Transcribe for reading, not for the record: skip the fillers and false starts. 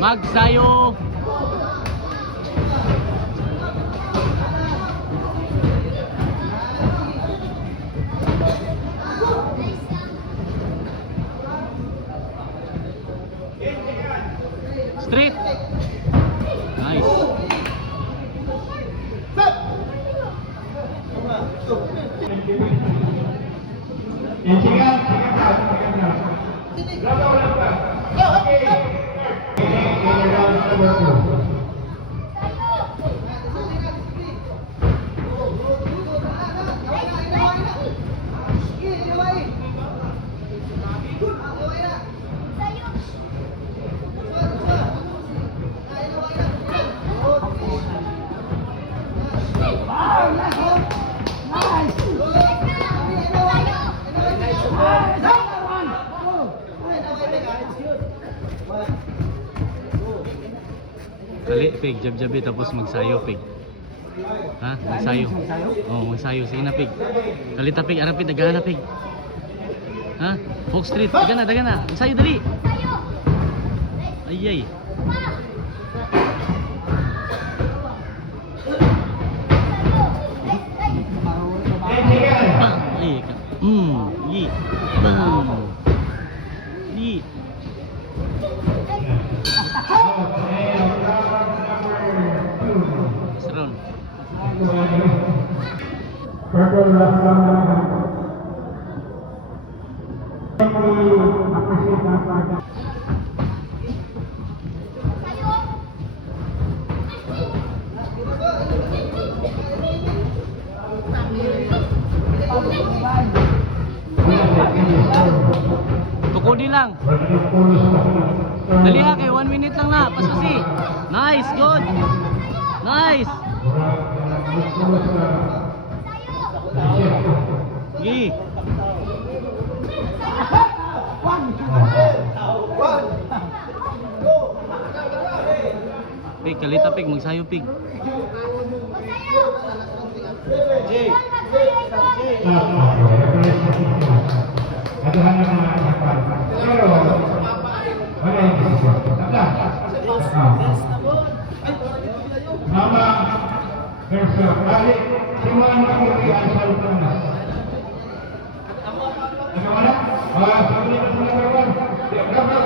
Magsayo. Straight. Nice. Kali, Pig, jab-jabi tapos magsayo, Pig. Ha? Magsayo. Oo, magsayo. Sige na, Pig. Kalita, Pig. Arapit, dagahan na, Pig. Ha? Folk Street. Dagan na, dagan na. Magsayo, dali. Ay, ay. Ay, yi. Yi. Seron. Tukodi lang. Dali ha, kay 1 minute lang na. Pasusi. Nice, good. Nice. Gi. Pig, kalita, Pig. Magsayo, Pig. Jay. Mama verso balik semua orang yang asal panas. Bagaimana? Sebelum